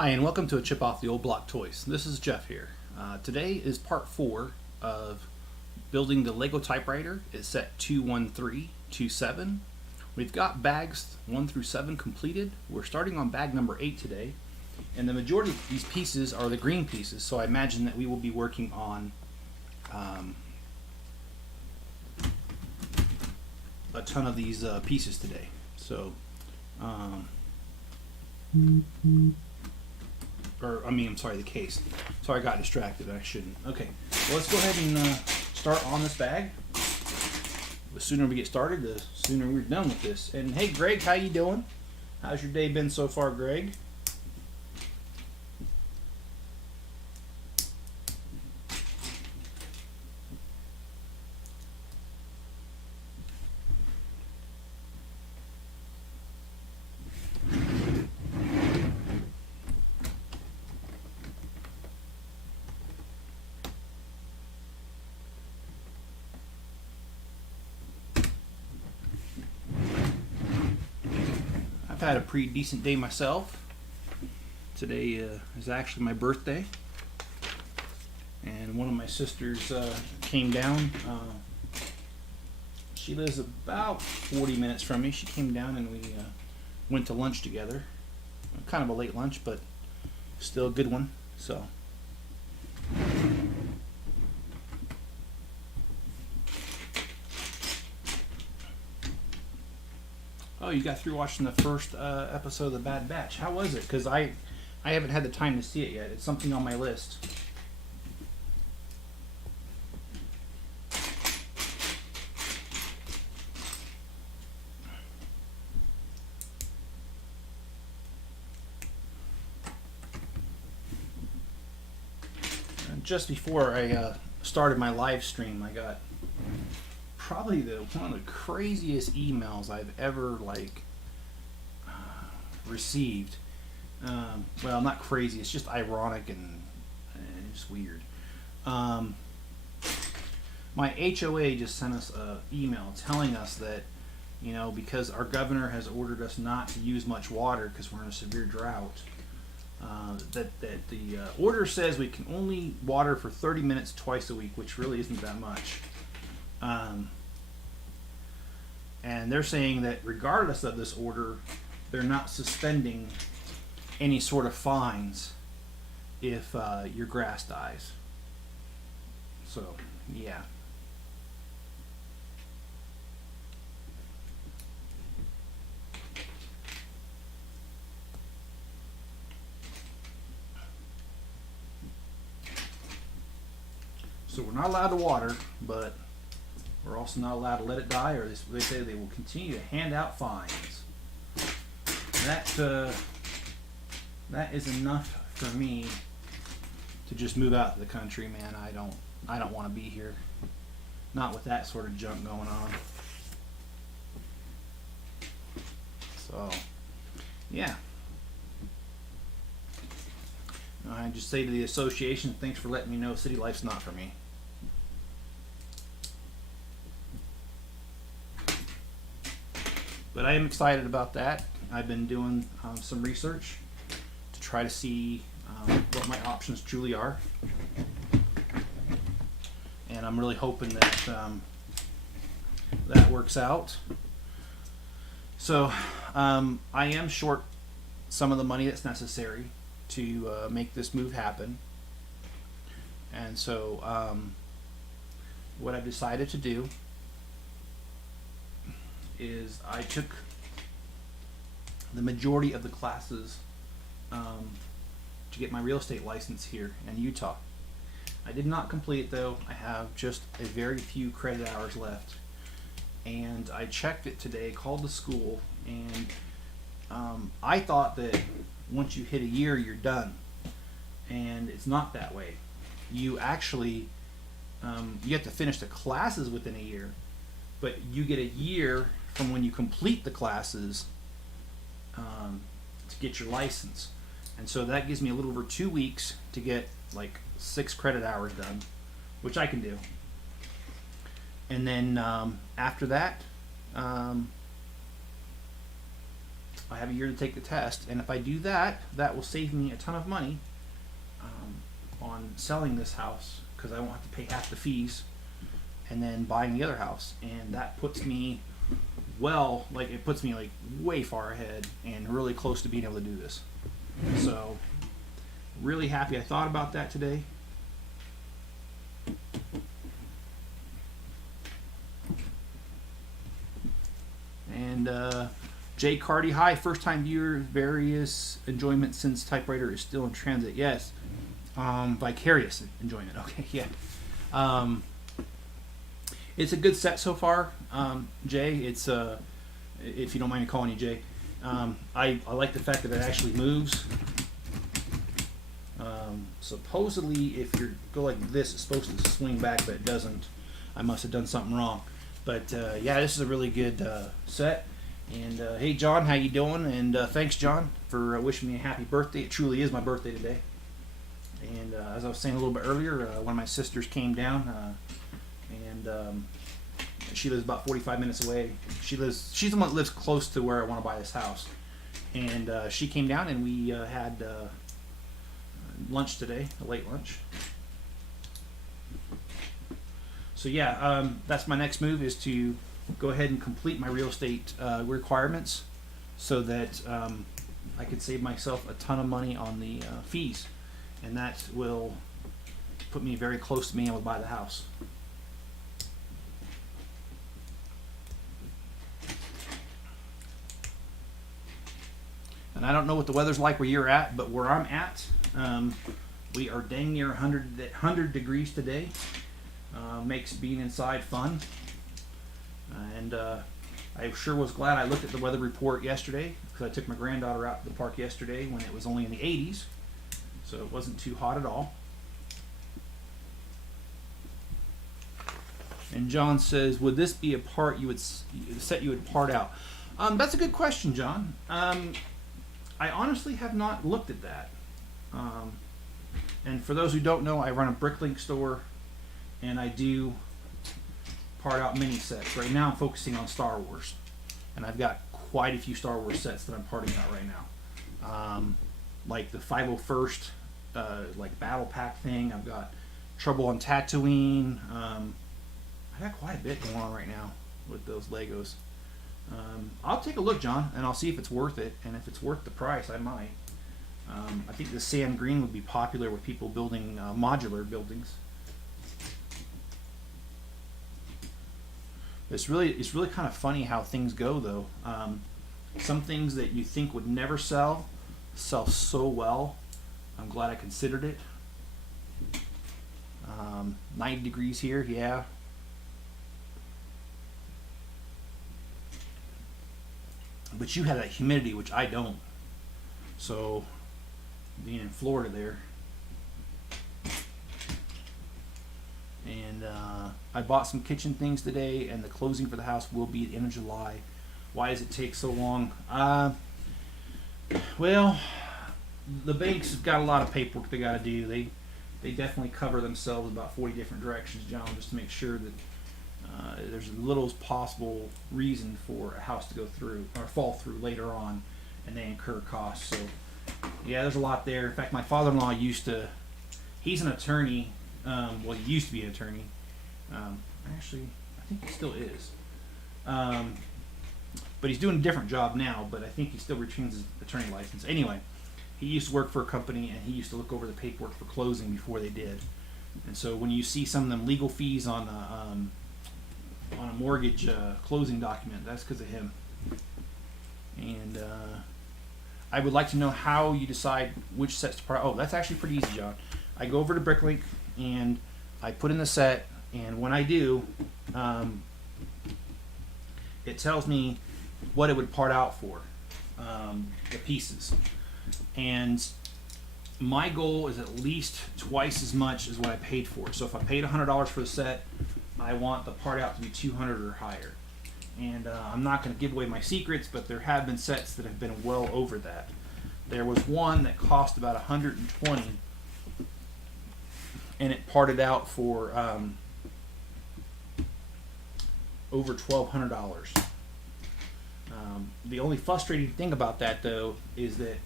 Hi, and welcome to a Chip Off the Old Block Toys. This is Jeff here. Today is part 4 of building the Lego typewriter. It's set 21327. We've got bags 1 through 7 completed. We're starting on bag number 8 today, and the majority of these pieces are the green pieces, so I imagine that we will be working on a ton of these pieces today. So, I'm sorry, the case. Sorry, I got distracted. I shouldn't. Okay, well, let's go ahead and start on this bag. The sooner we get started, the sooner we're done with this. And hey, Greg, how you doing? How's your day been so far, Greg? I've had a pretty decent day myself. Today is actually my birthday, and one of my sisters came down. She lives about 40 minutes from me. She came down and we went to lunch together. Kind of a late lunch, but still a good one. So. Oh, you got through watching the first episode of The Bad Batch. How was it? Because I haven't had the time to see it yet. It's something on my list. And just before I started my live stream, I got probably one of the craziest emails I've ever received. Well, not crazy. It's just ironic and just weird. My HOA just sent us an email telling us that, because our governor has ordered us not to use much water because we're in a severe drought, that the order says we can only water for 30 minutes twice a week, which really isn't that much. And they're saying that regardless of this order, they're not suspending any sort of fines if your grass dies. So, yeah. So we're not allowed to water, but we're also not allowed to let it die, or they say they will continue to hand out fines. That is enough for me to just move out to the country, man. I don't want to be here. Not with that sort of junk going on. So, yeah. I just say to the association, thanks for letting me know city life's not for me. But I am excited about that. I've been doing some research to try to see what my options truly are. And I'm really hoping that that works out. So I am short some of the money that's necessary to make this move happen. And so what I've decided to do is I took the majority of the classes to get my real estate license here in Utah. I did not complete it though. I have just a very few credit hours left. And I checked it today, called the school, and I thought that once you hit a year, you're done. And it's not that way. You actually, you have to finish the classes within a year, but you get a year from when you complete the classes to get your license. And so that gives me a little over 2 weeks to get 6 credit hours done, which I can do. And then after that, I have a year to take the test, and if I do that, that will save me a ton of money on selling this house, because I won't have to pay half the fees and then buying the other house, and that puts me it puts me like way far ahead and really close to being able to do this. So really happy I thought about that today. And Jay Cardy, hi, first time viewer, various enjoyment since Typewriter is still in transit. Yes. Vicarious enjoyment. Okay, yeah. It's a good set so far, Jay. It's if you don't mind me calling you Jay. I like the fact that it actually moves. Supposedly, if you go like this, it's supposed to swing back, but it doesn't. I must have done something wrong. But yeah, this is a really good set. And hey, John, how you doing? And thanks, John, for wishing me a happy birthday. It truly is my birthday today. And as I was saying a little bit earlier, one of my sisters came down, and she lives about 45 minutes away. She's the one that lives close to where I want to buy this house. And she came down, and we had lunch today, a late lunch. So yeah, that's my next move, is to go ahead and complete my real estate requirements, so that I could save myself a ton of money on the fees, and that will put me very close to being able to buy the house. And I don't know what the weather's like where you're at, but where I'm at, we are dang near 100 degrees today. Makes being inside fun. And I sure was glad I looked at the weather report yesterday, because I took my granddaughter out to the park yesterday when it was only in the 80s, so it wasn't too hot at all. And John says, would this be a part you would part out? That's a good question, John. I honestly have not looked at that. And for those who don't know, I run a Bricklink store, and I do part out mini sets. Right now I'm focusing on Star Wars, and I've got quite a few Star Wars sets that I'm parting out right now. Like the 501st like battle pack thing. I've got Trouble on Tatooine. I got quite a bit going on right now with those Legos. I'll take a look, John, and I'll see if it's worth it, and if it's worth the price, I might. I think the sand green would be popular with people building modular buildings. It's really kind of funny how things go, though. Some things that you think would never sell so well. I'm glad I considered it. 90 degrees here, yeah. But you have that humidity, which I don't. So, being in Florida there. And I bought some kitchen things today, and the closing for the house will be at the end of July. Why does it take so long? Well, the banks have got a lot of paperwork they got to do. They definitely cover themselves about 40 different directions, John, just to make sure that there's as little as possible reason for a house to go through or fall through later on, and they incur costs. So, yeah, there's a lot there. In fact, my father-in-law he's an attorney. Well, he used to be an attorney. Actually, I think he still is. But he's doing a different job now, but I think he still retains his attorney license. Anyway, he used to work for a company, and he used to look over the paperwork for closing before they did. And so when you see some of them legal fees on a mortgage closing document, that's because of him. And I would like to know how you decide which sets to part. Oh, that's actually pretty easy, John. I go over to Bricklink, and I put in the set, and when I do, it tells me what it would part out for, the pieces. And my goal is at least twice as much as what I paid for. So if I paid $100 for the set, I want the part out to be $200 or higher. And I'm not going to give away my secrets, but there have been sets that have been well over that. There was one that cost about $120, and it parted out for over $1,200. The only frustrating thing about that, though, is that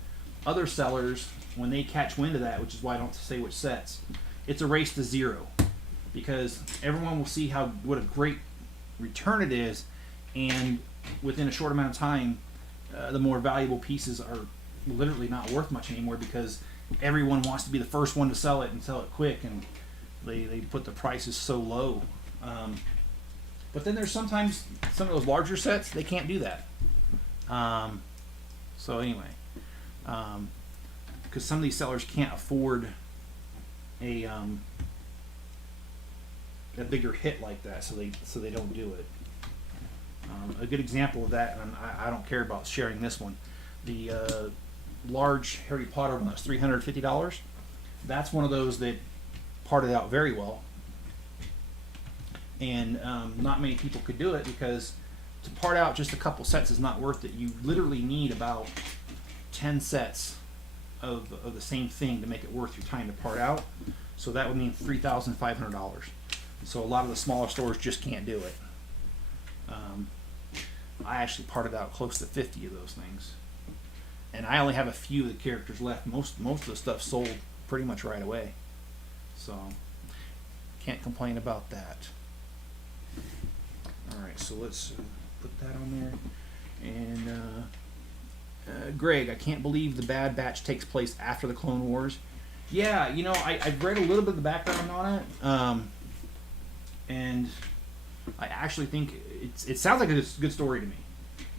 other sellers, when they catch wind of that, which is why I don't say which sets, it's a race to zero, because everyone will see what a great return it is, and within a short amount of time, the more valuable pieces are literally not worth much anymore, because everyone wants to be the first one to sell it and sell it quick, and they put the prices so low. But then there's sometimes some of those larger sets, they can't do that. So anyway, because some of these sellers can't afford a bigger hit like that, so they don't do it. A good example of that, and I don't care about sharing this one, the large Harry Potter one that's $350. That's one of those that parted out very well, and not many people could do it, because to part out just a couple sets is not worth it. You literally need about 10 sets of the same thing to make it worth your time to part out. So that would mean $3,500. So a lot of the smaller stores just can't do it. I actually parted out close to 50 of those things, and I only have a few of the characters left. Most of the stuff sold pretty much right away, so can't complain about that. Alright, so let's put that on there. And Greg, I can't believe the Bad Batch takes place after the Clone Wars. Yeah, you know, I've read a little bit of the background on it, and I actually think it sounds like a good story to me,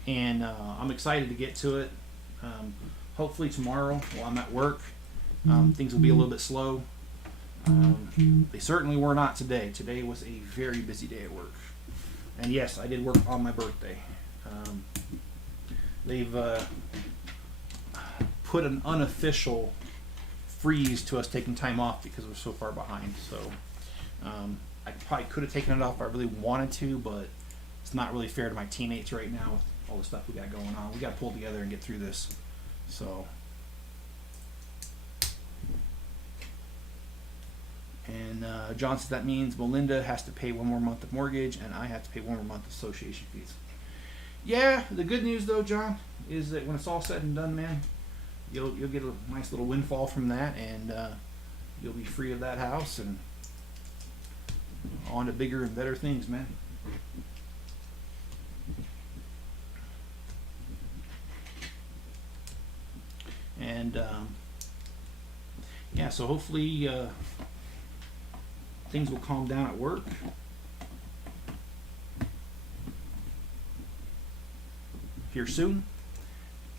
and I'm excited to get to it. Hopefully tomorrow while I'm at work. Things will be a little bit slow. They certainly were not today. Today was a very busy day at work. And yes, I did work on my birthday. They've put an unofficial freeze to us taking time off because we're so far behind. So I probably could have taken it off if I really wanted to, but it's not really fair to my teammates right now with all the stuff we got going on. We got to pull together and get through this. So, and John says that means Melinda has to pay one more month of mortgage, and I have to pay one more month of association fees. Yeah, the good news though, John, is that when it's all said and done, man, you'll get a nice little windfall from that, and you'll be free of that house and on to bigger and better things, man. And yeah, so hopefully things will calm down at work. Here soon.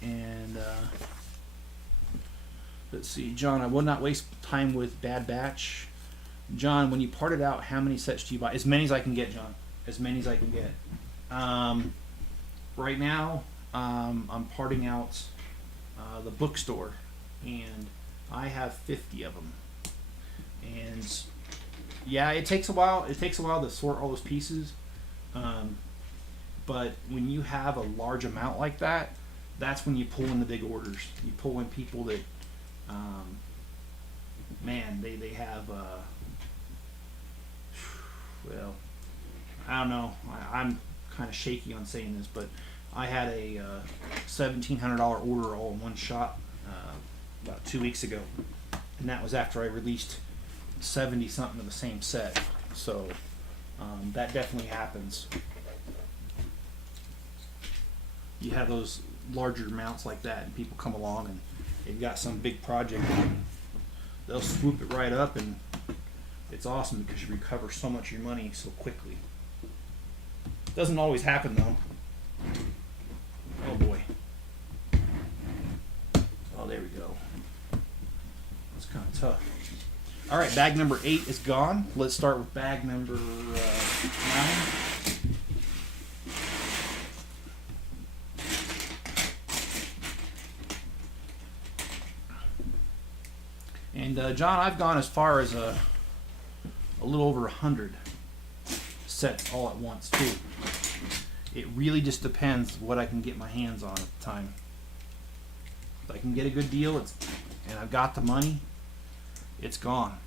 And let's see, John, I will not waste time with Bad Batch. John, when you part it out, how many sets do you buy? As many as I can get, John. As many as I can get. Right now, I'm parting out the bookstore, and I have 50 of them. And yeah, it takes a while. It takes a while to sort all those pieces. But when you have a large amount like that, that's when you pull in the big orders. You pull in people that, man, they have. Well, I don't know. I'm kind of shaky on saying this, but I had a $1,700 order all in one shot about 2 weeks ago, and that was after I released 70 something of the same set. So that definitely happens. You have those larger amounts like that, and people come along and they've got some big project, and they'll swoop it right up, and it's awesome because you recover so much of your money so quickly. Doesn't always happen though. Oh boy. Oh, there we go. That's kind of tough. All right, bag number 8 is gone. Let's start with bag number 9. And John, I've gone as far as a little over 100 sets all at once too. It really just depends what I can get my hands on at the time. If I can get a good deal, and I've got the money, it's gone.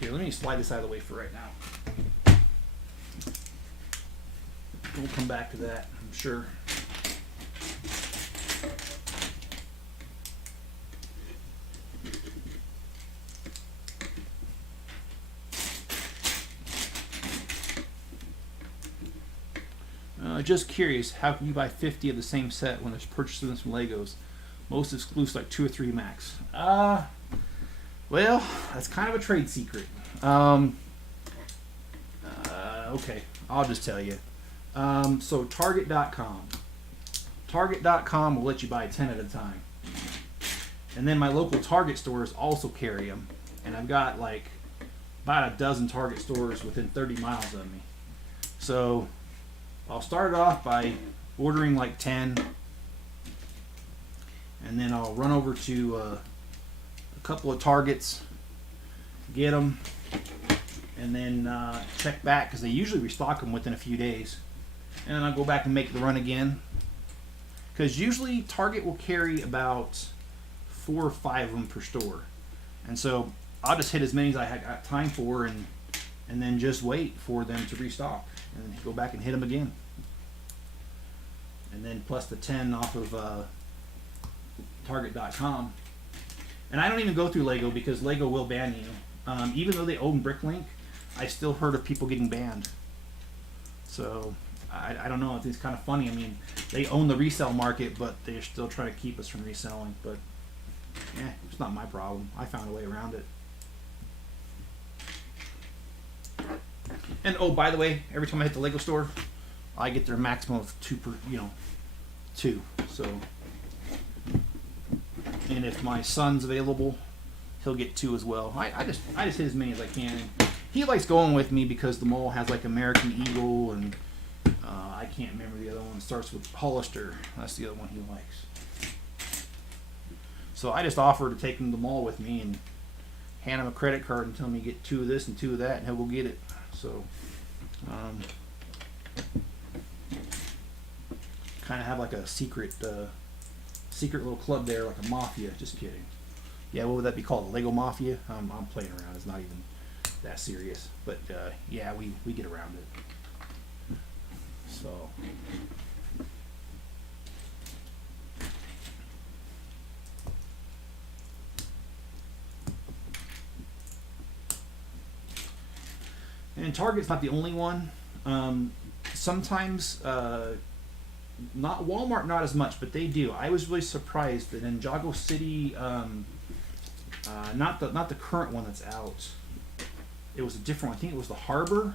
Here, let me slide this out of the way for right now. We'll come back to that, I'm sure. Just curious, how can you buy 50 of the same set when there's purchases from Legos? Most exclusive, like 2 or 3 max. Well, that's kind of a trade secret. Okay, I'll just tell you. So Target.com. Target.com will let you buy 10 at a time. And then my local Target stores also carry them. And I've got like about a dozen Target stores within 30 miles of me. So I'll start it off by ordering like 10. And then I'll run over to a couple of Targets, get them, and then check back because they usually restock them within a few days. And then I'll go back and make the run again. Because usually Target will carry about 4 or 5 of them per store. And so I'll just hit as many as I got time for and then just wait for them to restock. And then go back and hit them again. And then plus the 10 off of Target.com. And I don't even go through Lego because Lego will ban you. Even though they own Bricklink, I still heard of people getting banned. So I don't know. It's kind of funny. I mean, they own the resale market, but they're still trying to keep us from reselling. But yeah, it's not my problem. I found a way around it. And oh, by the way, every time I hit the Lego store, I get their maximum of 2 per, 2. So, and if my son's available, he'll get 2 as well. I just hit as many as I can. He likes going with me because the mall has like American Eagle and I can't remember the other one. It starts with Hollister. That's the other one he likes. So I just offer to take him to the mall with me and hand him a credit card and tell him you get 2 of this and 2 of that, and he'll go get it. So, kind of have like a secret little club there, like a mafia. Just kidding. Yeah, what would that be called? The Lego Mafia? I'm playing around. It's not even that serious. But yeah, we get around it. So. And Target's not the only one. Sometimes, not Walmart, not as much, but they do. I was really surprised that in Jago City, not the current one that's out. It was a different one. I think it was the Harbor.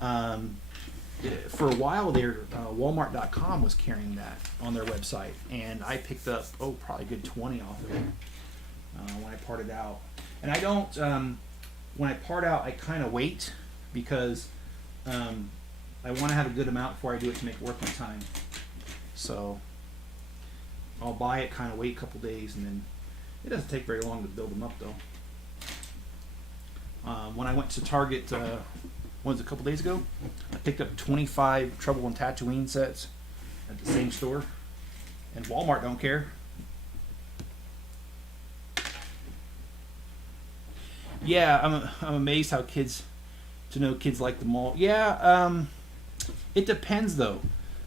For a while there, Walmart.com was carrying that on their website, and I picked up probably a good 20 off of it when I parted out. And I don't. When I part out, I kind of wait because I want to have a good amount before I do it to make it worth my time. So I'll buy it, kind of wait a couple days, and then it doesn't take very long to build them up, though. When I went to Target, a couple days ago, I picked up 25 Trouble in Tatooine sets at the same store, and Walmart don't care. Yeah, I'm amazed how kids like the mall. Yeah, it depends though,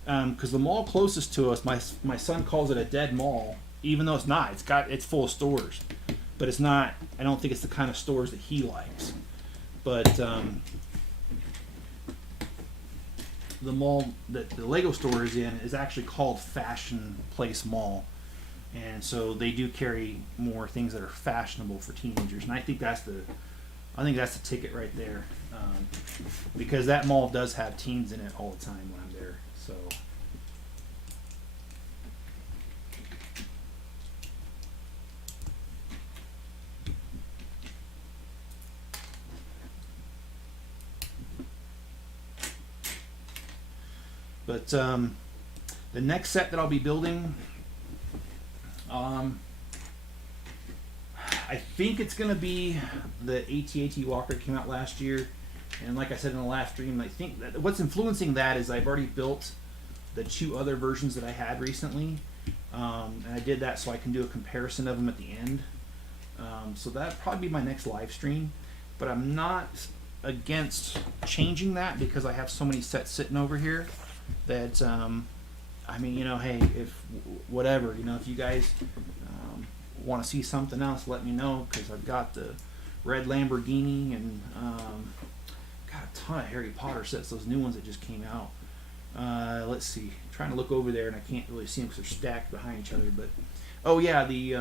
because the mall closest to us, my son calls it a dead mall, even though it's not. It's full of stores, but it's not. I don't think it's the kind of stores that he likes. But the mall that the Lego store is in is actually called Fashion Place Mall. And so they do carry more things that are fashionable for teenagers, and I think that's the ticket right there, because that mall does have teens in it all the time when I'm there. So, but the next set that I'll be building. I think it's going to be the AT-AT Walker that came out last year. And like I said in the last stream, I think that what's influencing that is I've already built the 2 other versions that I had recently. And I did that so I can do a comparison of them at the end. So that'll probably be my next live stream. But I'm not against changing that because I have so many sets sitting over here. that I mean, hey, if whatever, if you guys want to see something else, let me know, because I've got the red Lamborghini and got a ton of Harry Potter sets, those new ones that just came out. Let's see, I'm trying to look over there and I can't really see them because they're stacked behind each other. But oh yeah, the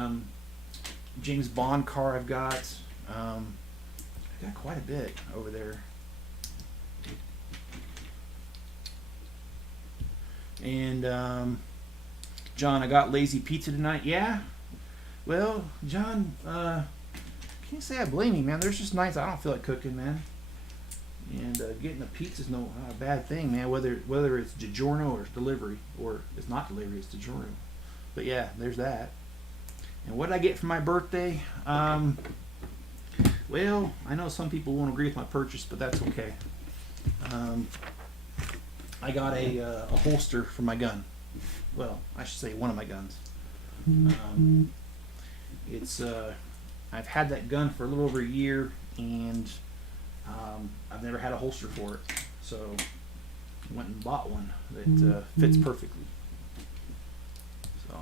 James Bond car I've got. I've got quite a bit over there. And John, I got lazy pizza tonight. Yeah. Well, John, can't say I blame you, man. There's just nights I don't feel like cooking, man. And getting a pizza is not a bad thing, man. Whether it's DiGiorno or it's delivery, or it's not delivery, it's DiGiorno. But yeah, there's that. And what did I get for my birthday? Well, I know some people won't agree with my purchase, but that's okay. I got a holster for my gun. Well, I should say one of my guns. It's I've had that gun for a little over a year, and I've never had a holster for it, so I went and bought one that fits perfectly. So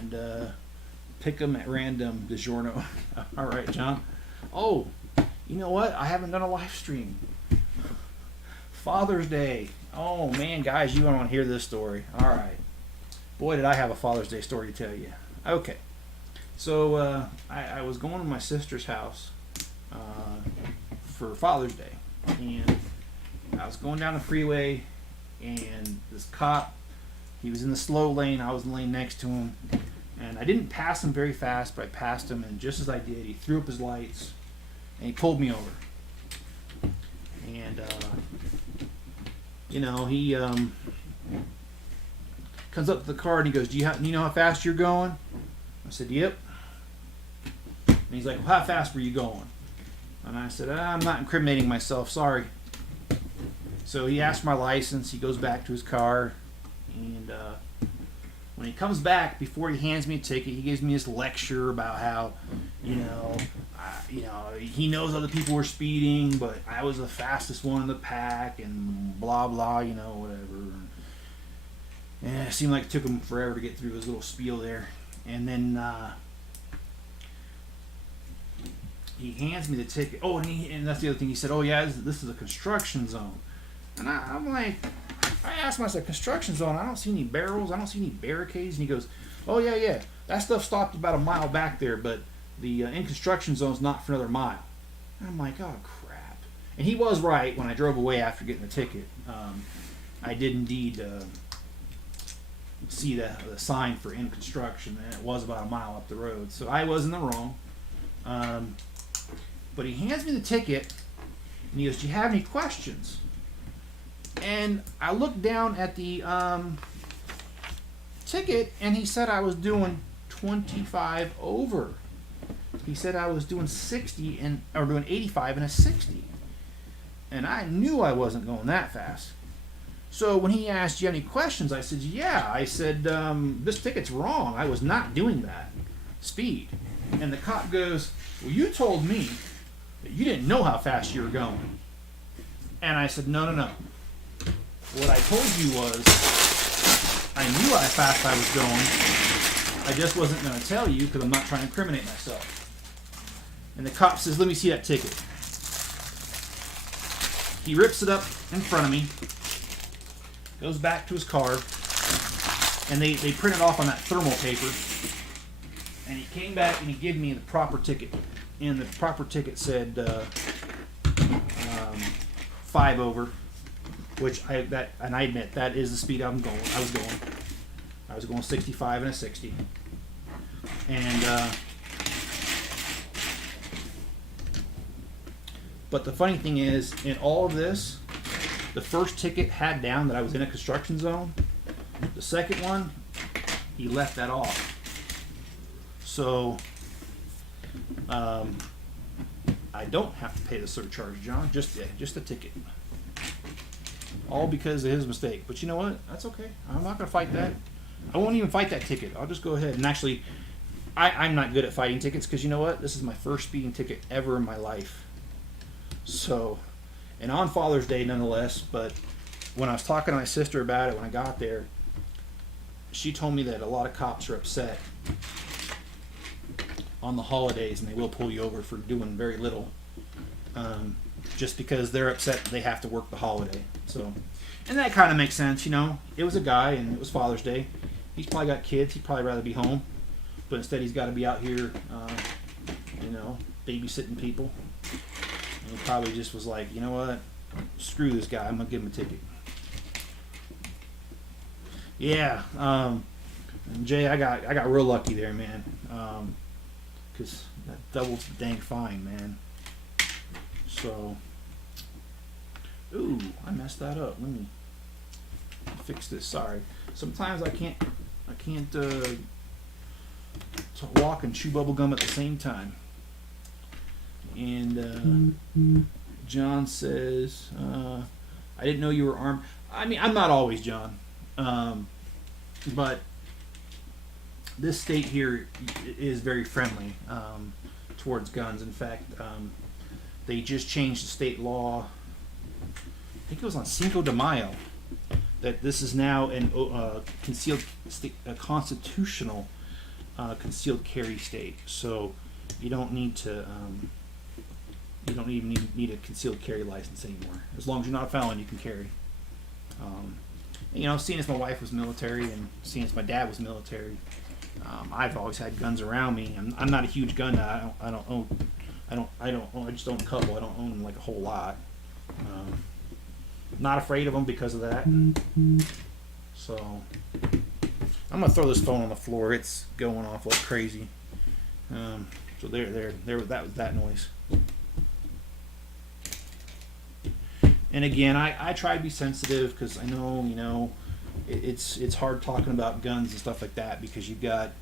and pick them at random, DiGiorno. All right, John. Oh, you know what? I haven't done a live stream. Father's Day. Oh man, guys, you don't want to hear this story. All right. Boy, did I have a Father's Day story to tell you. Okay. So I was going to my sister's house for Father's Day, and I was going down the freeway, and this cop, he was in the slow lane. I was in the lane next to him, and I didn't pass him very fast, but I passed him, and just as I did, he threw up his lights, and he pulled me over. And he comes up to the car and he goes, "Do you know how fast you're going?" I said, "Yep." And he's like, "Well, how fast were you going?" And I said, "I'm not incriminating myself, sorry." So he asked my license. He goes back to his car, and when he comes back, before he hands me a ticket, he gives me this lecture about how, he knows other people were speeding, but I was the fastest one in the pack, and blah blah, whatever. And it seemed like it took him forever to get through his little spiel there. And then he hands me the ticket. Oh, and that's the other thing. He said, "Oh yeah, this is a construction zone." And I'm like, I asked myself, construction zone? I don't see any barrels. I don't see any barricades. And he goes, "Oh yeah, that stuff stopped about a mile back there, but the in construction zone's not for another mile." And I'm like, oh crap. And he was right. When I drove away after getting the ticket, I did indeed see the sign for in construction, and it was about a mile up the road. So I was in the wrong. But he hands me the ticket, and he goes, "Do you have any questions?" And I looked down at the ticket, and he said I was doing 25 over. He said I was doing 60 or doing 85 and a 60. And I knew I wasn't going that fast. So when he asked, "Do you have any questions?" I said, "Yeah." I said, "This ticket's wrong. I was not doing that speed." And the cop goes, "Well, you told me that you didn't know how fast you were going." And I said, No. What I told you was, I knew how fast I was going. I just wasn't going to tell you because I'm not trying to incriminate myself. And the cop says, "Let me see that ticket." He rips it up in front of me, goes back to his car, and they print it off on that thermal paper. And he came back and he gave me the proper ticket. And the proper ticket said 5 over. Which I admit that is the speed I was going. I was going 65 and a 60. And but the funny thing is, in all of this, the first ticket had down that I was in a construction zone. The second one, he left that off. So I don't have to pay the surcharge, John. Just a ticket. All because of his mistake. But you know what? That's okay. I'm not going to fight that. I won't even fight that ticket. I'll just go ahead. And actually, I'm not good at fighting tickets because you know what? This is my first speeding ticket ever in my life. So, and on Father's Day nonetheless, but when I was talking to my sister about it when I got there, she told me that a lot of cops are upset on the holidays and they will pull you over for doing very little. Just because they're upset that they have to work the holiday. So, and that kind of makes sense, you know. It was a guy and it was Father's Day. He's probably got kids. He'd probably rather be home. But instead he's got to be out here, you know, babysitting people. And he probably just was like, you know what? Screw this guy. I'm going to give him a ticket. Yeah. Jay, I got real lucky there, man. Because that doubles the dang fine, man. So, ooh, I messed that up. Let me fix this. Sorry. Sometimes I can't walk and chew bubble gum at the same time. And John says, I didn't know you were armed. I mean, I'm not always John, but this state here is very friendly towards guns. In fact, they just changed the state law. I think it was on Cinco de Mayo that this is now a constitutional concealed carry state. So you don't need to. You don't even need a concealed carry license anymore. As long as you're not a felon, you can carry. You know, seeing as my wife was military and seeing as my dad was military, I've always had guns around me. I'm not a huge gun nut. I just own a couple. I don't own them like a whole lot. Not afraid of them because of that. So I'm gonna throw this phone on the floor. It's going off like crazy. So there. That was that noise. And again, I try to be sensitive because I know, you know, it's hard talking about guns and stuff like that because you've got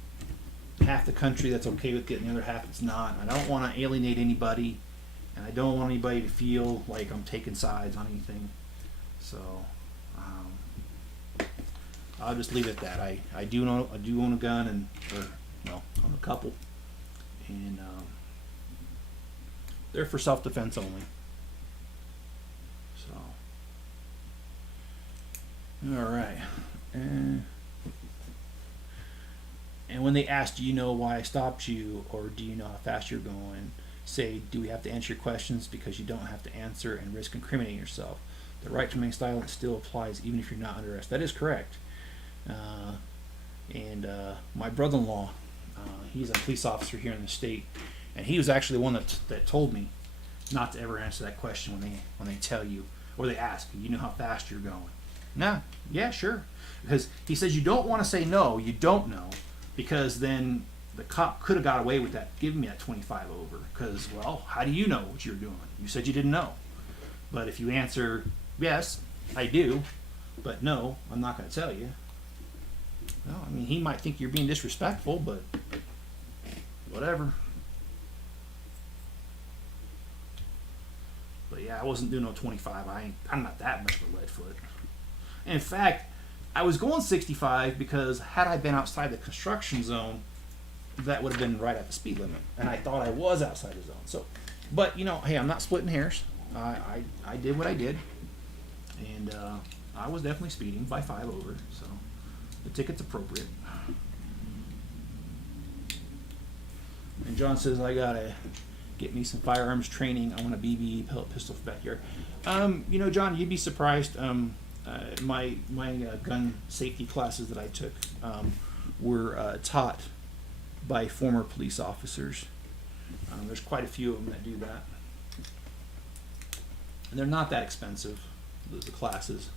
half the country that's okay with it and the other half that's not. And I don't want to alienate anybody, and I don't want anybody to feel like I'm taking sides on anything. So I'll just leave it at that. I do own a gun own a couple, and they're for self-defense only. All right. And when they ask, do you know why I stopped you, or do you know how fast you're going, say, do we have to answer your questions because you don't have to answer and risk incriminating yourself. The right to remain silent still applies even if you're not under arrest. That is correct. My brother-in-law, he's a police officer here in the state, and he was actually the one that told me not to ever answer that question when they tell you, or they ask, you know how fast you're going. No, yeah, sure. Because he says you don't want to say no, you don't know, because then the cop could have got away with that, giving me that 25 over. Because, well, how do you know what you're doing? You said you didn't know. But if you answer, yes, I do, but no, I'm not going to tell you. Well, I mean, he might think you're being disrespectful, but whatever. But yeah, I wasn't doing no 25. I'm not that much of a lead foot. In fact, I was going 65 because had I been outside the construction zone, that would have been right at the speed limit. And I thought I was outside the zone. So, but you know, hey, I'm not splitting hairs. I did what I did, and I was definitely speeding by 5 over. So the ticket's appropriate. And John says I gotta get me some firearms training. I want a BB pellet pistol for backyard. You know, John, you'd be surprised. My gun safety classes that I took were taught by former police officers. There's quite a few of them that do that, and they're not that expensive. The classes,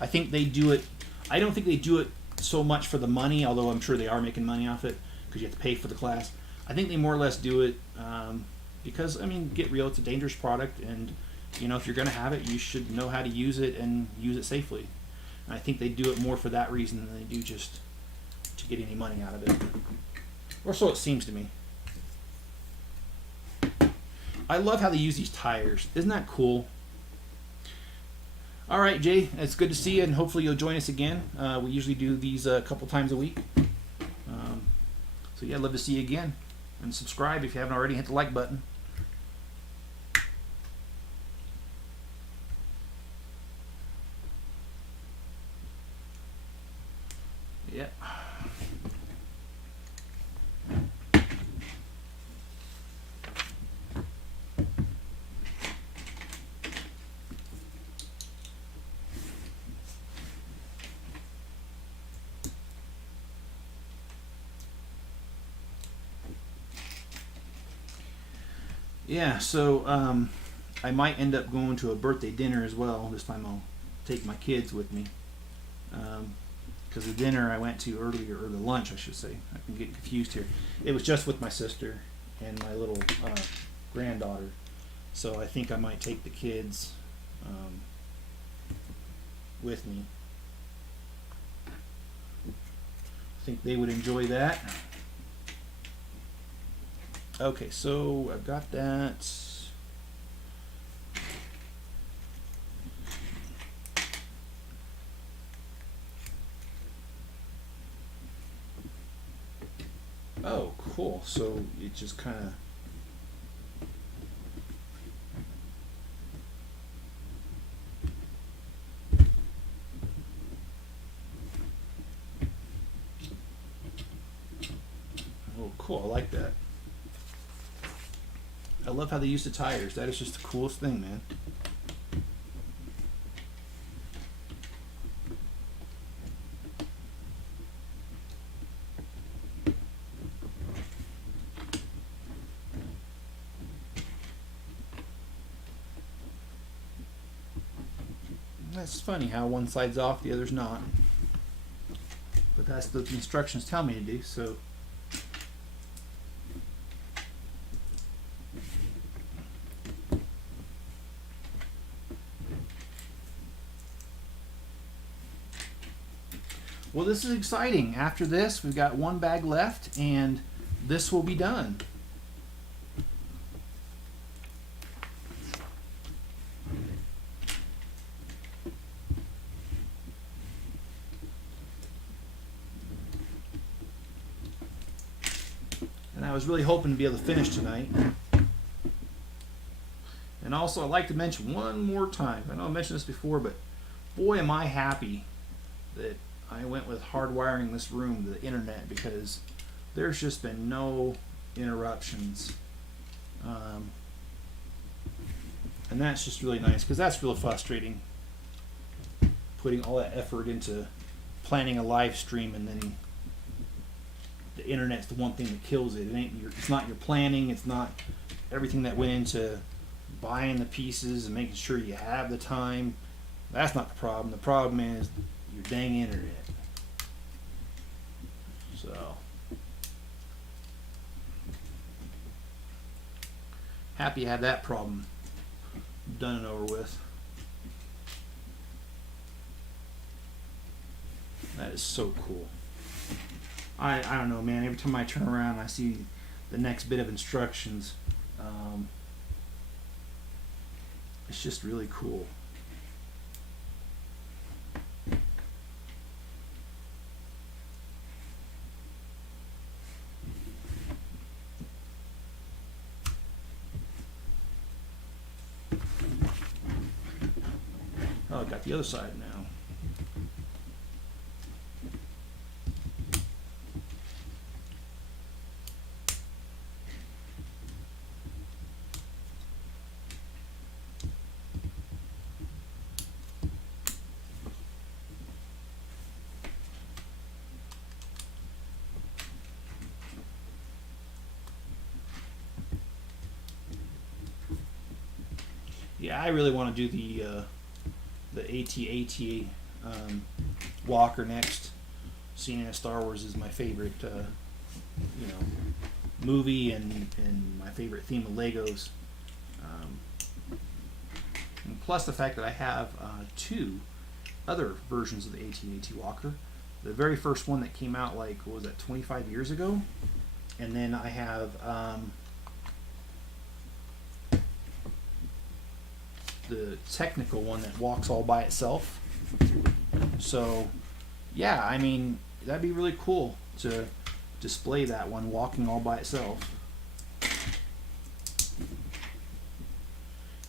I think they do it. I don't think they do it so much for the money, although I'm sure they are making money off it because you have to pay for the class. I think they more or less do it because, I mean, get real, it's a dangerous product, and you know, if you're going to have it, you should know how to use it and use it safely. And I think they do it more for that reason than they do just to get any money out of it. Or so it seems to me. I love how they use these tires. Isn't that cool? All right, Jay, it's good to see you, and hopefully you'll join us again. We usually do these a couple times a week. So yeah, I'd love to see you again. And subscribe if you haven't already. Hit the like button. Yeah. Yeah, so I might end up going to a birthday dinner as well. This time I'll take my kids with me. Because the dinner I went to earlier, or the lunch I should say, I can get confused here. It was just with my sister and my little granddaughter. So I think I might take the kids with me. I think they would enjoy that. Okay, so I've got that. Oh, cool. So it just kind of... Oh, cool. I like that. I love how they use the tires. That is just the coolest thing, man. That's funny how one side's off, the other's not. But that's what the instructions tell me to do, so... Well, this is exciting. After this, we've got one bag left, and this will be done. And I was really hoping to be able to finish tonight. And also, I'd like to mention one more time. I know I mentioned this before, but boy, am I happy that I went with hardwiring this room to the internet, because there's just been no interruptions. And that's just really nice, because that's really frustrating, putting all that effort into planning a live stream and then the internet's the one thing that kills it. It's not your planning, it's not everything that went into buying the pieces and making sure you have the time. That's not the problem. The problem is your dang internet. So happy to have that problem done and over with. That is so cool. I don't know, man. Every time I turn around and I see the next bit of instructions, it's just really cool. Oh, I got the other side now. Yeah, I really want to do the AT-AT walker next, seeing as Star Wars is my favorite movie and my favorite theme of Legos. And plus the fact that I have two other versions of the AT-AT walker. The very first one that came out, like, what was that, 25 years ago? And then I have the technical one that walks all by itself. So yeah, I mean, that'd be really cool to display that one walking all by itself.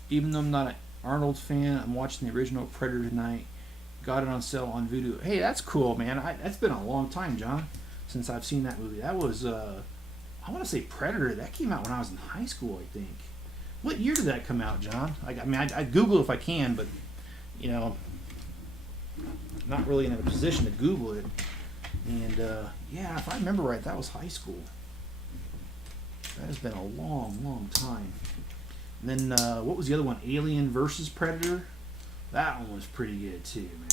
Even though I'm not an Arnold fan, I'm watching the original Predator tonight. Got it on sale on Vudu. Hey, that's cool, man. That's been a long time, John, since I've seen that movie. That was, I want to say Predator. That came out when I was in high school, I think. What year did that come out, John? I mean, I'd Google if I can, but, you know, I'm not really in a position to Google it. And, yeah, if I remember right, that was high school. That has been a long, long time. And then, what was the other one? Alien versus Predator? That one was pretty good, too, man.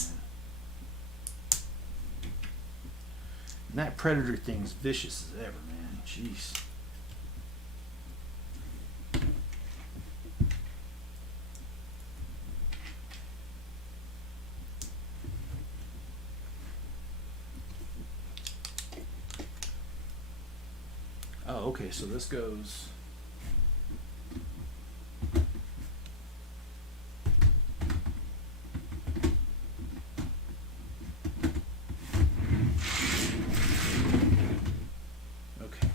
And that Predator thing's vicious as ever, man. Jeez. Oh, okay, so this goes... Okay.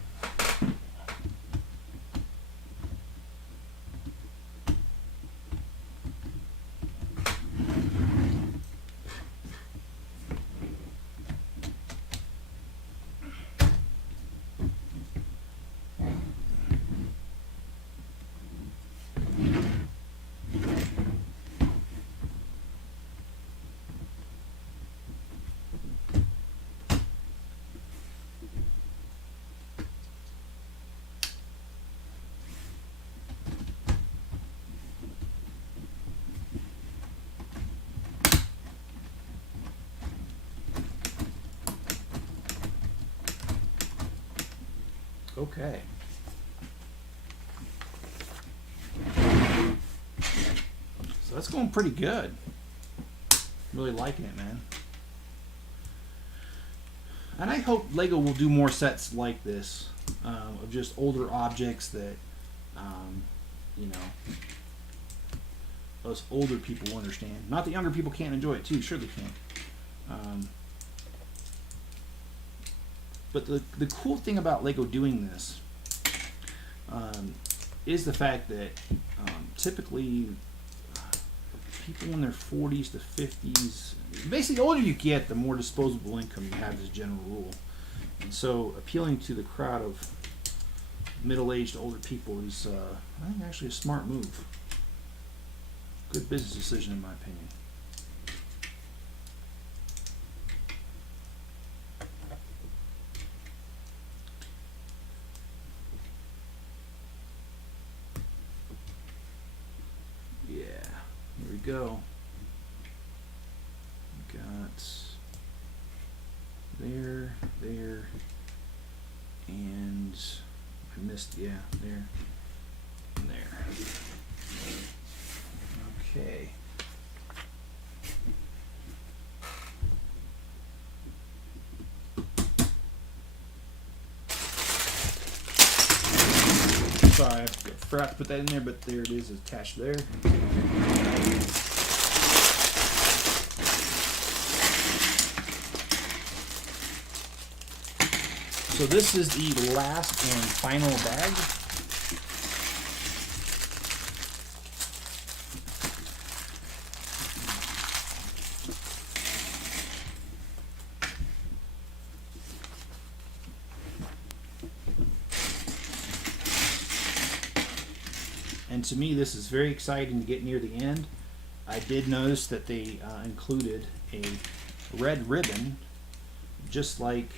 Okay. So that's going pretty good. Really liking it, man. And I hope Lego will do more sets like this, of just older objects that, you know, us older people will understand. Not that younger people can't enjoy it too, sure they can. But the cool thing about Lego doing this is the fact that typically people in their 40s to 50s, basically the older you get, the more disposable income you have as a general rule. And so appealing to the crowd of middle-aged older people is, I think, actually a smart move. Good business decision in my opinion. Go. Got there, and I missed, yeah, there, and there. Okay. Sorry, I forgot to put that in there, but there it is attached there. So this is the last and final bag. And to me, this is very exciting to get near the end. I did notice that they included a red ribbon, just like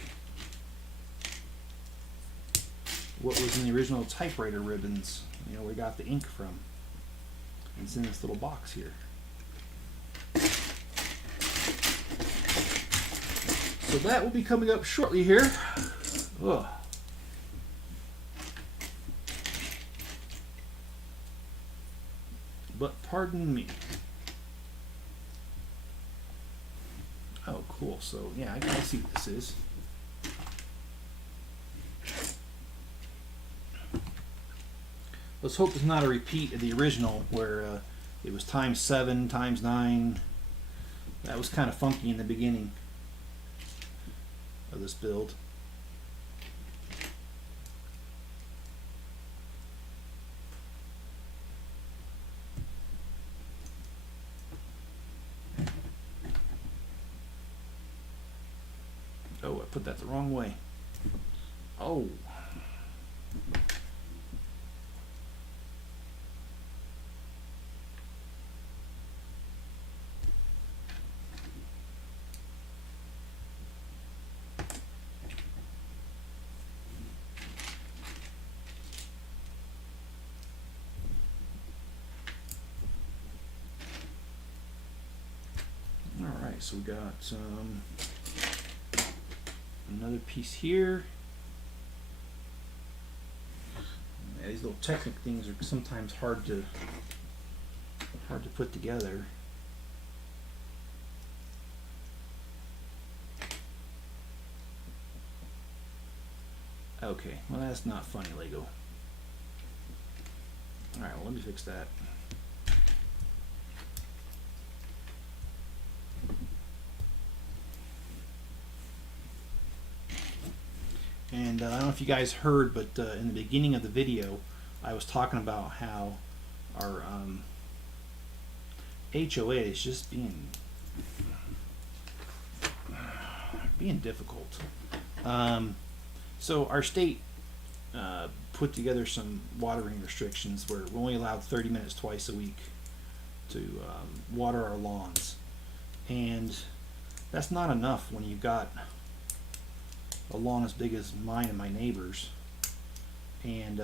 what was in the original typewriter ribbons, you know, we got the ink from. It's in this little box here. So that will be coming up shortly here. Ugh. But pardon me. Oh, cool. So yeah, I can see what this is. Let's hope it's not a repeat of the original where it was times 7, times 9. That was kind of funky in the beginning of this build. I put that the wrong way. Oh. Alright, so we got another piece here. Yeah, these little technical things are sometimes hard to put together. Okay, well that's not funny, Lego. Alright, well let me fix that. And I don't know if you guys heard, but in the beginning of the video, I was talking about how our HOA is just being difficult. So our state put together some watering restrictions where we're only allowed 30 minutes twice a week to water our lawns, and that's not enough when you've got a lawn as big as mine and my neighbors. And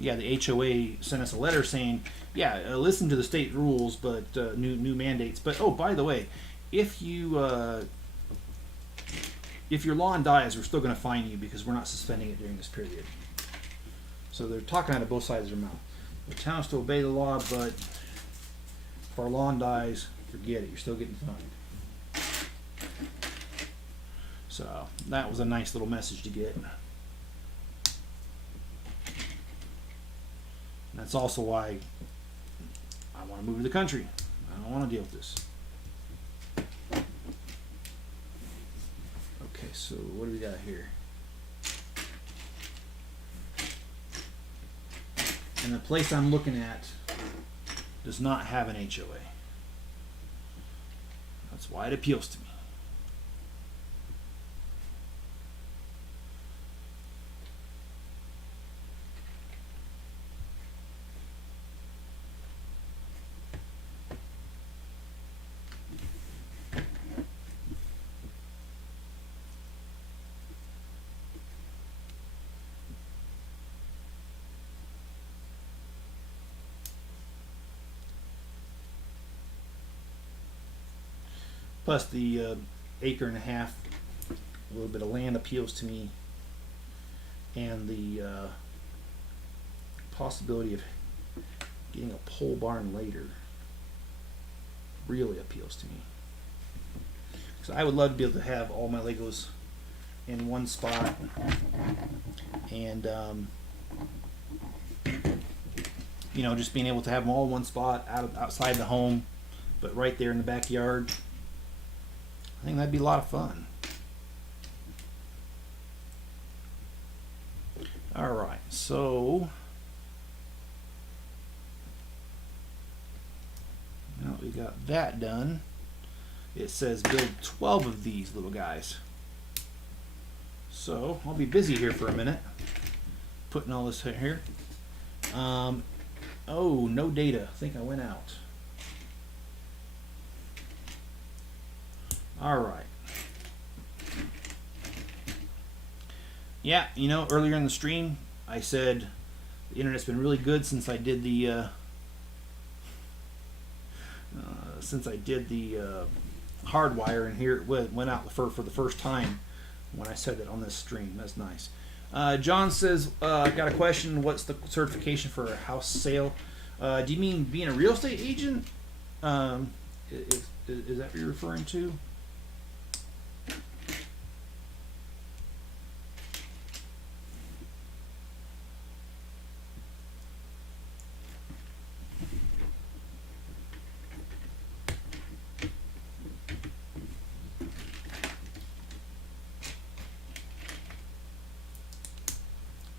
yeah, the HOA sent us a letter saying, yeah, listen to the state rules, but new mandates. But oh, by the way, if your lawn dies, we're still going to fine you because we're not suspending it during this period. So they're talking out of both sides of their mouth. The town's to obey the law, but if our lawn dies, forget it. You're still getting fined. So that was a nice little message to get. And that's also why I want to move to the country. I don't want to deal with this. Okay, so what do we got here? And the place I'm looking at does not have an HOA. That's why it appeals to me. Plus the acre and a half, a little bit of land appeals to me, and the possibility of getting a pole barn later really appeals to me. So I would love to be able to have all my Legos in one spot, and you know, just being able to have them all in one spot outside the home, but right there in the backyard. I think that'd be a lot of fun. Alright, so now that we got that done, it says build 12 of these little guys. So I'll be busy here for a minute putting all this here. Oh, no data. I think I went out. Alright. Yeah, you know, earlier in the stream I said the internet's been really good since I did the hardwire, and here it went out for the first time when I said it on this stream. That's nice. John says, I got a question. What's the certification for a house sale? Do you mean being a real estate agent? Is that what you're referring to?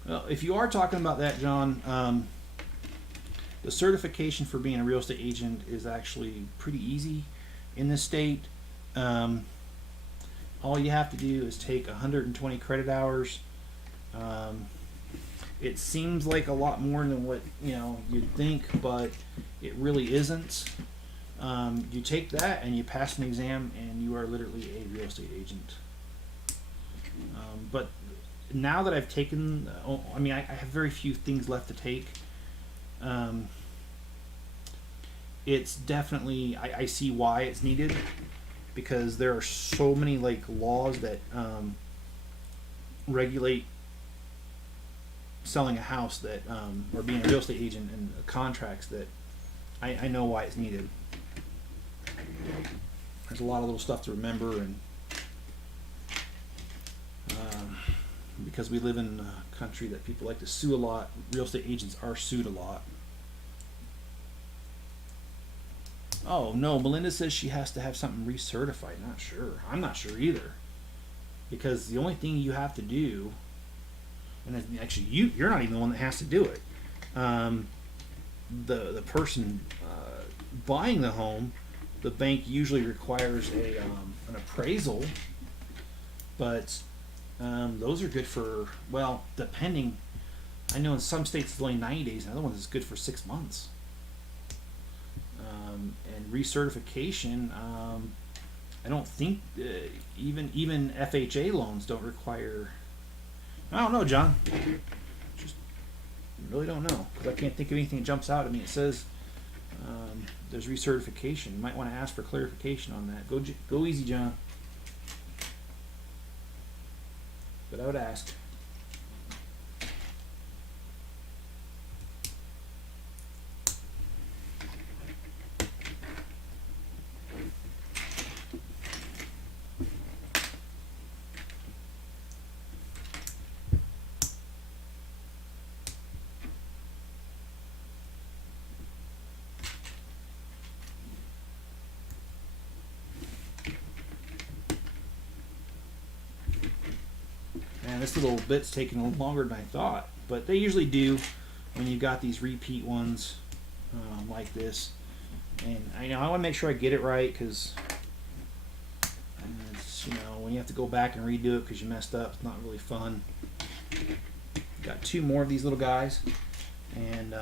Well, if you are talking about that, John, the certification for being a real estate agent is actually pretty easy in this state. all you have to do is take 120 credit hours. It seems like a lot more than what you'd think, but it really isn't. You take that and you pass an exam, and you are literally a real estate agent. But now that I've taken, I have very few things left to take. It's definitely, I see why it's needed, because there are so many laws that regulate selling a house, that or being a real estate agent, and contracts, that I know why it's needed. There's a lot of little stuff to remember, and because we live in a country that people like to sue a lot, real estate agents are sued a lot. Oh no, Melinda says she has to have something recertified. Not sure. I'm not sure either, because the only thing you have to do, and actually you're not even the one that has to do it. The person buying the home, the bank usually requires an appraisal, but those are good for, well, depending. I know in some states it's only 90 days, and other ones it's good for 6 months. And recertification, I don't think even FHA loans don't require. I don't know, John. Just really don't know, because I can't think of anything that jumps out at me. It says there's recertification. You might want to ask for clarification on that. Go easy, John. But I would ask. Man, this little bit's taking a little longer than I thought, but they usually do when you've got these repeat ones like this. And I want to make sure I get it right, because when you have to go back and redo it because you messed up, it's not really fun. Got 2 more of these little guys, and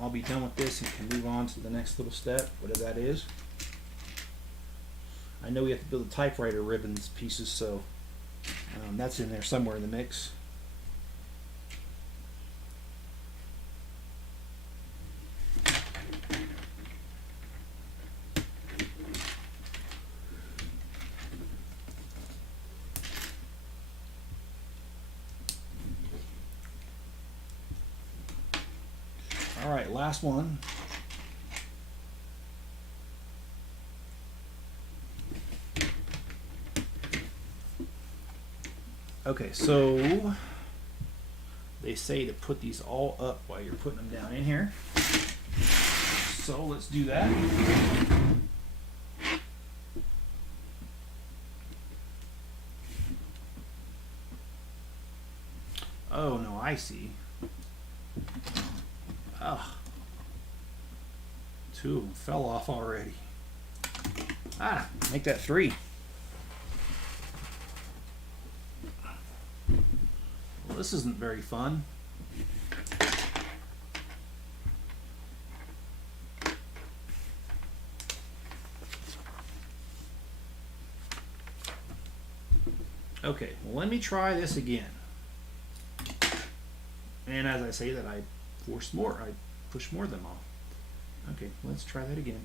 I'll be done with this and can move on to the next little step, whatever that is. I know we have to build the typewriter ribbons pieces, so that's in there somewhere in the mix. All right, last one. Okay, so they say to put these all up while you're putting them down in here. So let's do that. Oh no, I see. Ugh. 2 of them fell off already. Make that 3. Well, this isn't very fun. Okay, well, let me try this again. And as I say that, I push more of them off. Okay, let's try that again.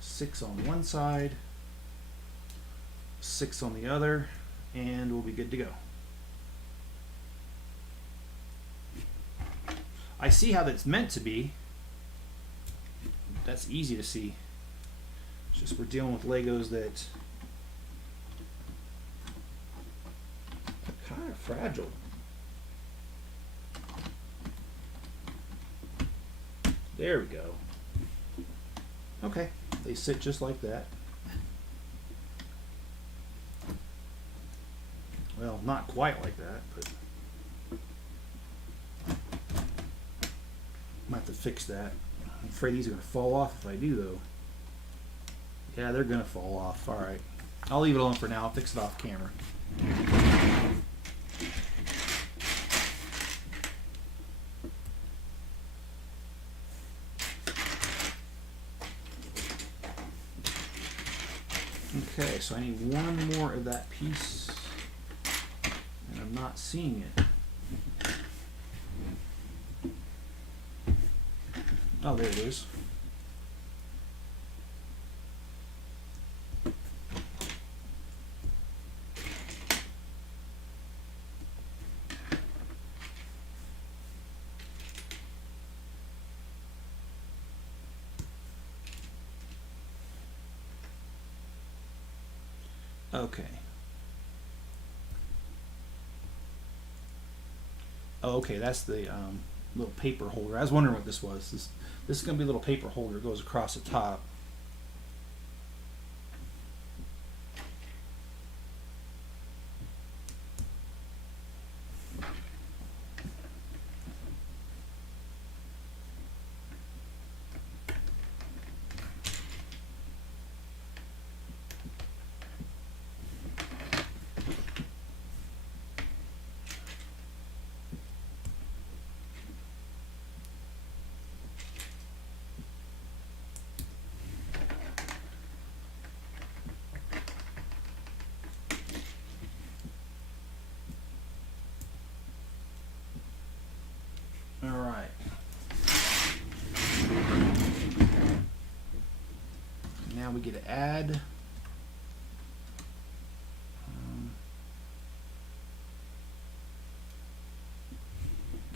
6 on one side, 6 on the other, and we'll be good to go. I see how that's meant to be. That's easy to see. It's just we're dealing with Legos that are kind of fragile. There we go. Okay, they sit just like that. Well, not quite like that, but might have to fix that. I'm afraid these are going to fall off if I do, though. Yeah, they're going to fall off. All right. I'll leave it alone for now. I'll fix it off camera. Okay, so I need one more of that piece, and I'm not seeing it. Oh, there it is. Okay. Oh, okay, that's the little paper holder. I was wondering what this was. This is going to be a little paper holder that goes across the top. All right. Now we get to add.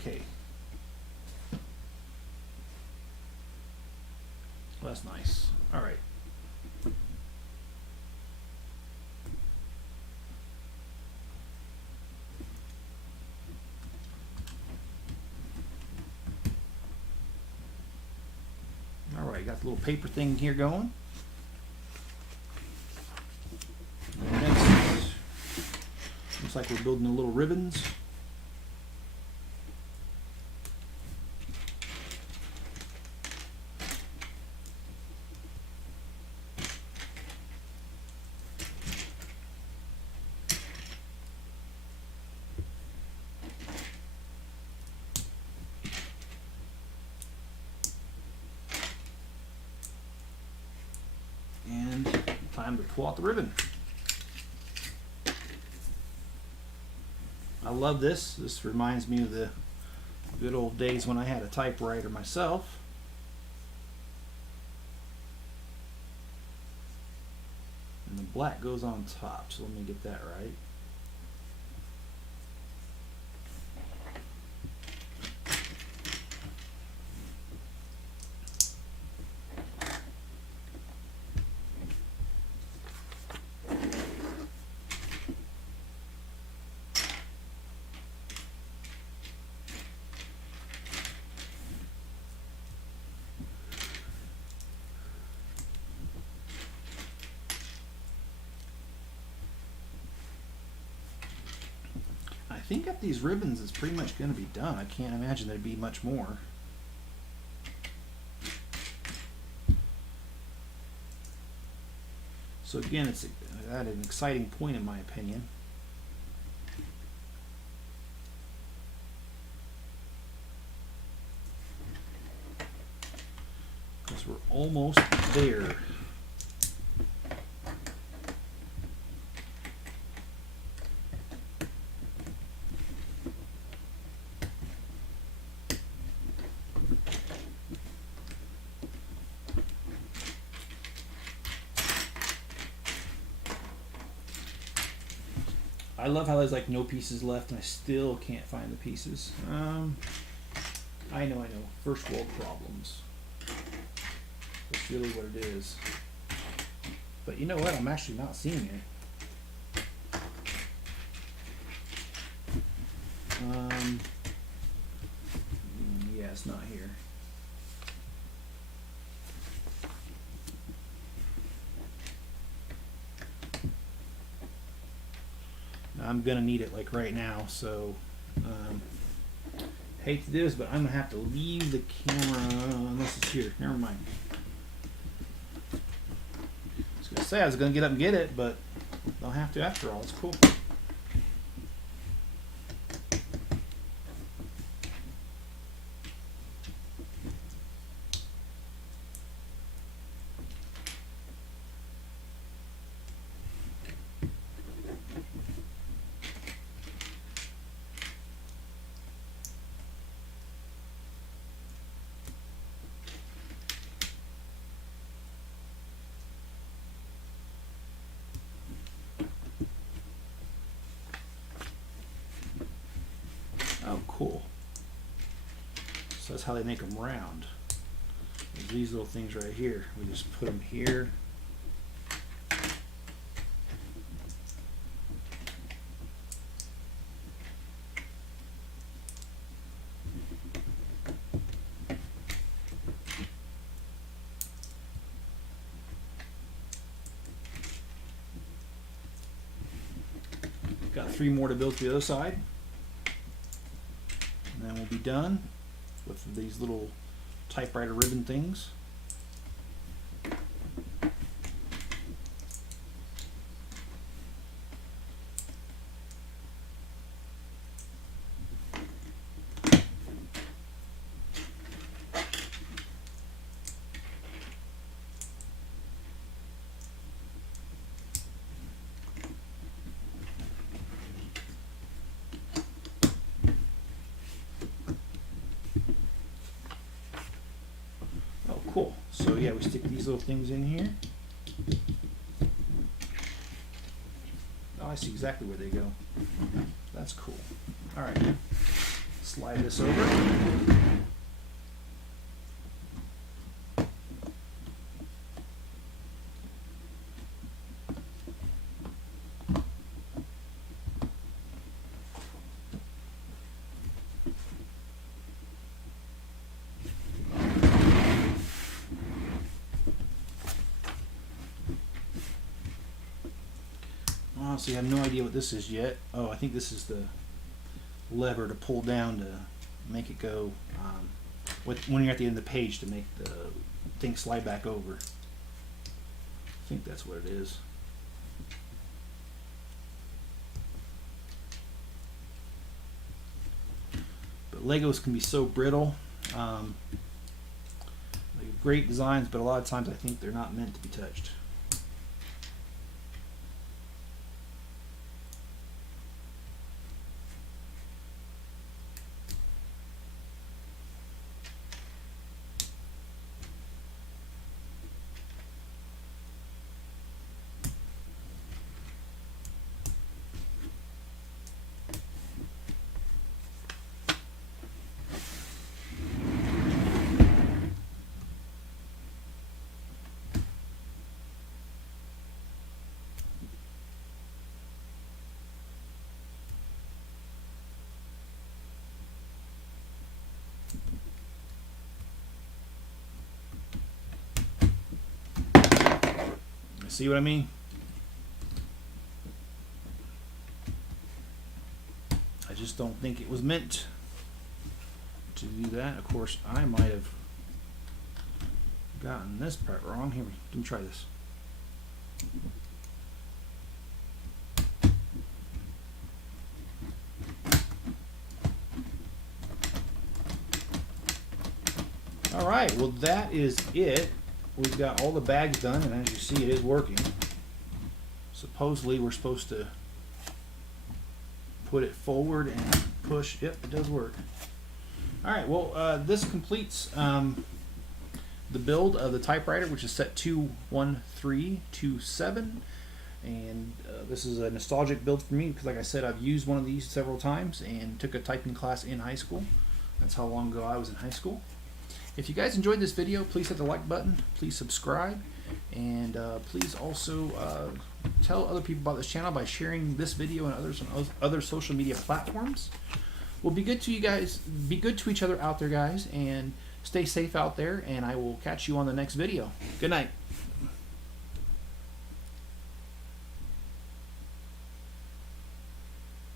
Okay. Well, that's nice. All right. Got the little paper thing here going. And next, looks like we're building the little ribbons. Time to pull out the ribbon. I love this. This reminds me of the good old days when I had a typewriter myself. And the black goes on top, so let me get that right. I think at these ribbons it's pretty much going to be done. I can't imagine there'd be much more. So again, it's at an exciting point in my opinion. Because we're almost there. I love how there's like no pieces left and I still can't find the pieces. I know. First world problems. That's really what it is. But you know what? I'm actually not seeing it. Yeah, it's not here. I'm gonna need it like right now, so hate to do this, but I'm gonna have to leave the camera unless it's here. Never mind. I was gonna say I was gonna get up and get it, but Don't have to after all. It's cool. Oh, cool. So that's how they make them round. There's these little things right here. We just put them here. Got 3 more to build to the other side. And then we'll be done with these little typewriter ribbon things. Cool. So yeah, we stick these little things in here. Oh, I see exactly where they go. That's cool. All right. Slide this over. Honestly, I have no idea what this is yet. Oh, I think this is the lever to pull down to make it go when you're at the end of the page to make the thing slide back over. I think that's what it is. But Legos can be so brittle. They have great designs, but a lot of times I think they're not meant to be touched. See what I mean? I just don't think it was meant to do that. Of course, I might have gotten this part wrong. Here, let me try this. All right, well that is it. We've got all the bags done, and as you see, it is working. Supposedly, we're supposed to put it forward and push. Yep, it does work. All right, well, this completes the build of the typewriter, which is set 21327. And this is a nostalgic build for me because, like I said, I've used one of these several times and took a typing class in high school. That's how long ago I was in high school. If you guys enjoyed this video, please hit the like button, please subscribe, and please also tell other people about this channel by sharing this video and others on other social media platforms. Well, be good to you guys, be good to each other out there, guys, and stay safe out there, and I will catch you on the next video. Good night.